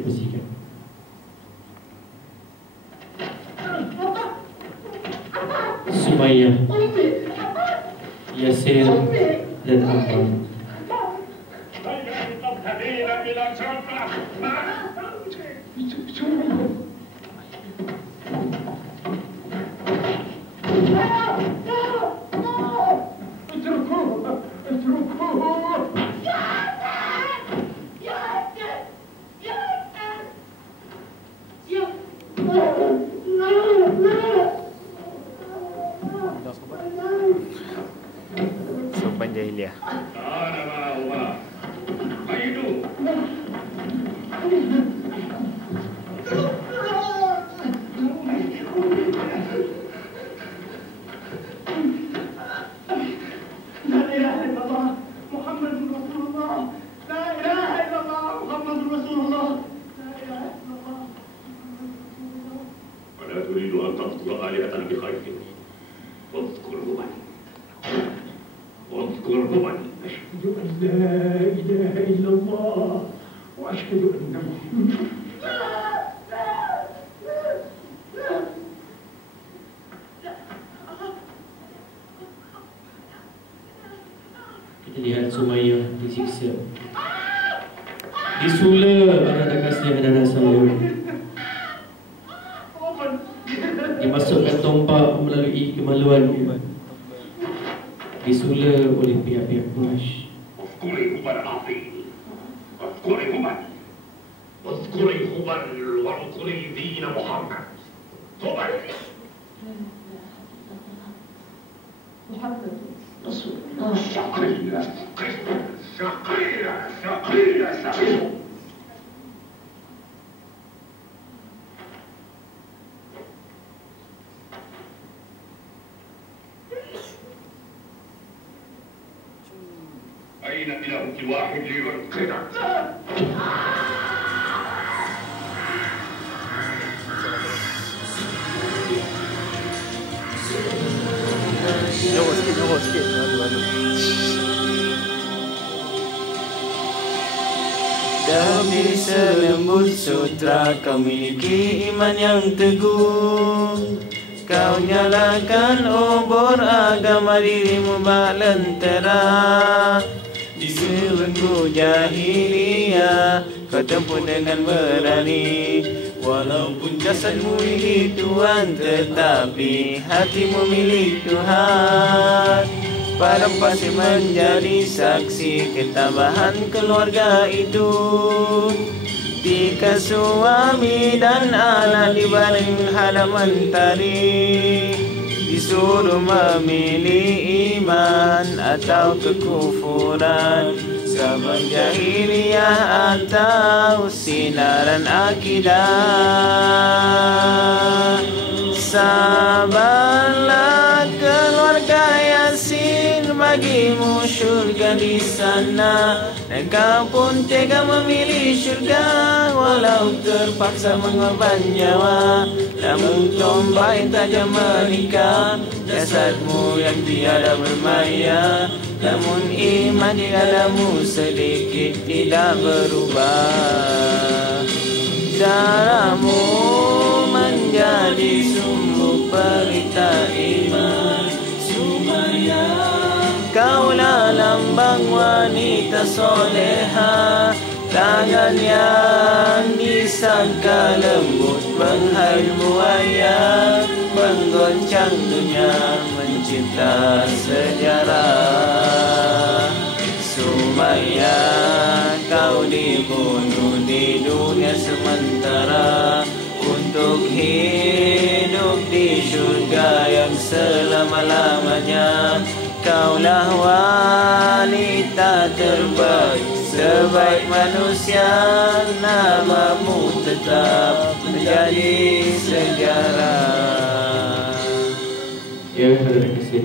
dibersihkan. Sumayyah, Yasir dan Ammar. Sopan jahiliah. ولا تريد أن تقتل آلهة بخير واذكر هبل واذكر هبل. أشهد أن لا إله إلا الله وأشهد أن محمدا. Kita lihat Sumayyah disiksa, disula anak kasih anak saya, dimasukkan tombak melalui kemaluannya, disula oleh pihak-pihak Quraisy. اذكري هبل العظيم واذكري هبل واذكري هبل واذكري دين محمد. هبل محمد رسول الله. شقية شقية شقية شقية. أين إلهك الواحد لينقذك؟ Jauh sikit. Aduh. Demi selembut sutra kau miliki iman yang teguh. Kau nyalakan obor agama dirimu bak lentera. Di sebelenggu jahiliyah kau tempuh dengan berani. Walaupun jasadmu milik Tuhan, tetapi hatimu milik Tuhan. Padam pasir menjadi saksi ketabahan keluarga itu. Tiga suami dan anak di baling halaman tadi, disuruh memilih iman atau kekufuran, zaman jahiliyah atau sinaran akidah. Sabarlah keluarga Yasin, bagimu syurga di sana. Dan kau pun tega memilih syurga, walau terpaksa mengorban nyawa. Namun tombak tajam menikah, jasadmu yang tiada bermaya. Namun iman di dalammu sedikit tidak berubah. Darahmu menjadi sumber pelita iman. Sumayyah, kaulah lambang wanita soleha. Tangan yang disangka lembut menghail buaya, menggoncang dunia mencipta sejarah. Sumayyah, kau dibunuh di dunia sementara untuk hidup di syurga yang selama-lamanya. Kaulah wanita terbaik, sebaik manusia. Namamu tetap menjadi sejarah. Ya, saudara kasih,